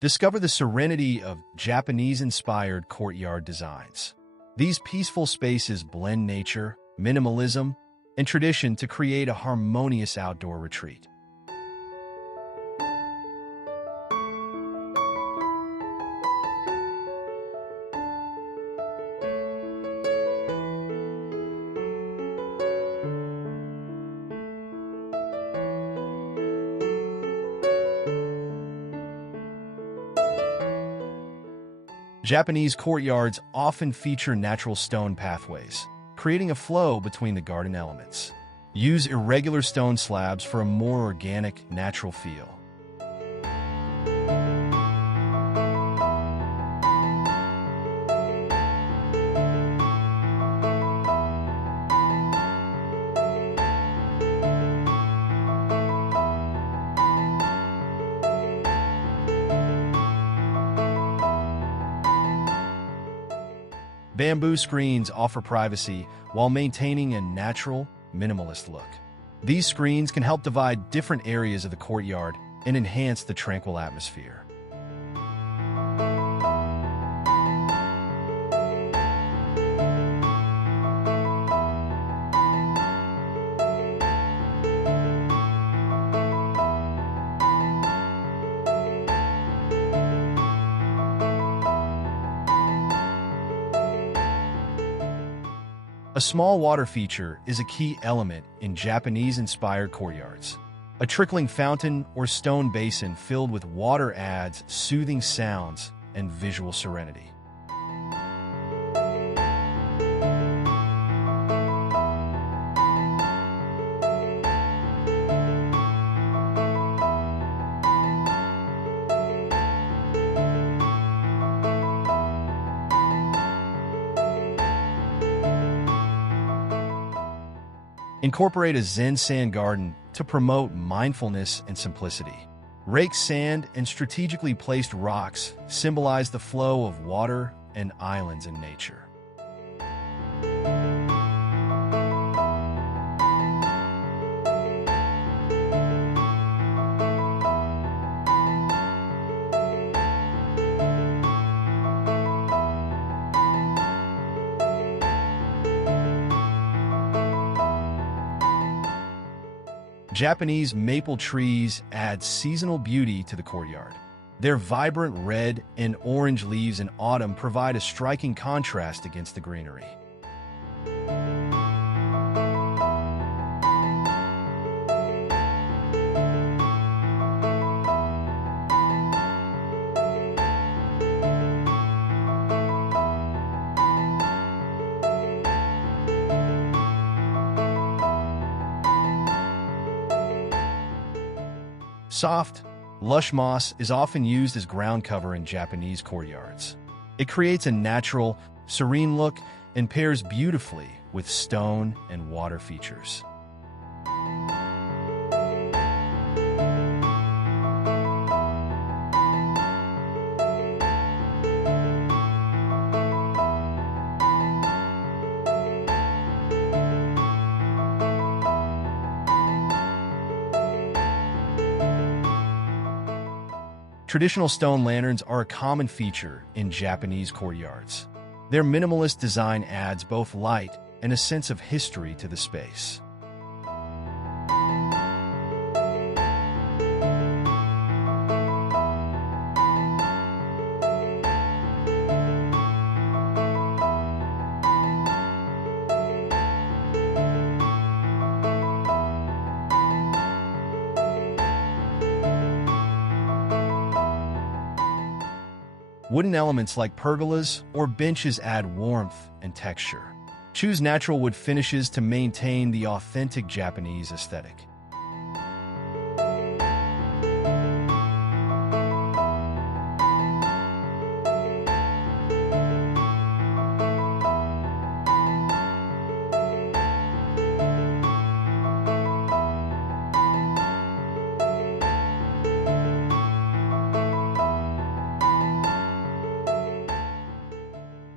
Discover the serenity of Japanese-inspired courtyard designs. These peaceful spaces blend nature, minimalism, and tradition to create a harmonious outdoor retreat. Japanese courtyards often feature natural stone pathways, creating a flow between the garden elements. Use irregular stone slabs for a more organic, natural feel. Bamboo screens offer privacy while maintaining a natural, minimalist look. These screens can help divide different areas of the courtyard and enhance the tranquil atmosphere. A small water feature is a key element in Japanese-inspired courtyards. A trickling fountain or stone basin filled with water adds soothing sounds and visual serenity. Incorporate a Zen sand garden to promote mindfulness and simplicity. Raked sand and strategically placed rocks symbolize the flow of water and islands in nature. Japanese maple trees add seasonal beauty to the courtyard. Their vibrant red and orange leaves in autumn provide a striking contrast against the greenery. Soft, lush moss is often used as ground cover in Japanese courtyards. It creates a natural, serene look and pairs beautifully with stone and water features. Traditional stone lanterns are a common feature in Japanese courtyards. Their minimalist design adds both light and a sense of history to the space. Wooden elements like pergolas or benches add warmth and texture. Choose natural wood finishes to maintain the authentic Japanese aesthetic.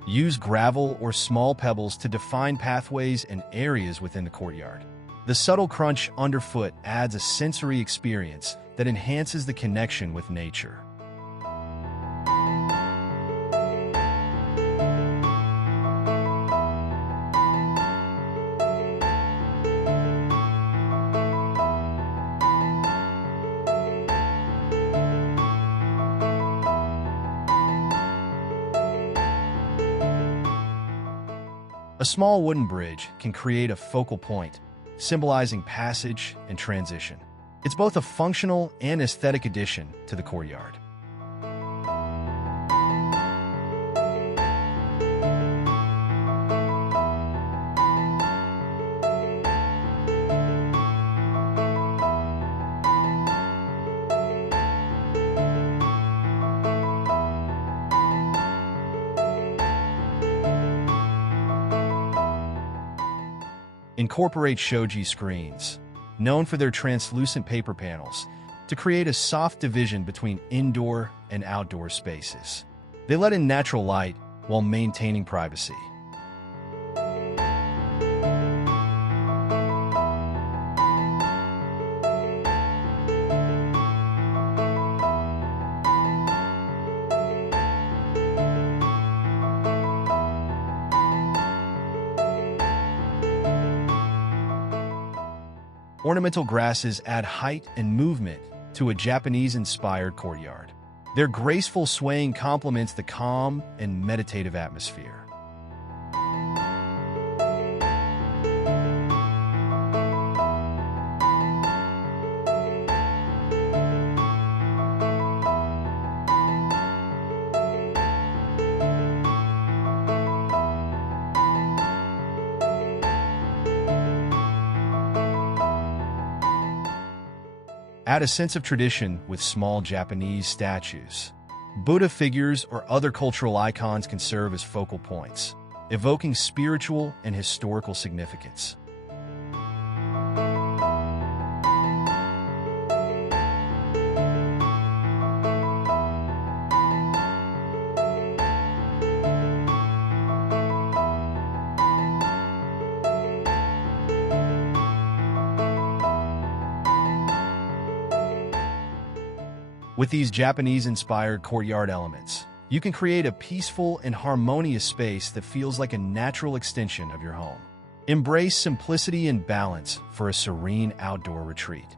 Use gravel or small pebbles to define pathways and areas within the courtyard. The subtle crunch underfoot adds a sensory experience that enhances the connection with nature. A small wooden bridge can create a focal point, symbolizing passage and transition. It's both a functional and aesthetic addition to the courtyard. Incorporate shoji screens, known for their translucent paper panels, to create a soft division between indoor and outdoor spaces. They let in natural light while maintaining privacy. Ornamental grasses add height and movement to a Japanese-inspired courtyard. Their graceful swaying complements the calm and meditative atmosphere. Add a sense of tradition with small Japanese statues. Buddha figures or other cultural icons can serve as focal points, evoking spiritual and historical significance. With these Japanese-inspired courtyard elements, you can create a peaceful and harmonious space that feels like a natural extension of your home. Embrace simplicity and balance for a serene outdoor retreat.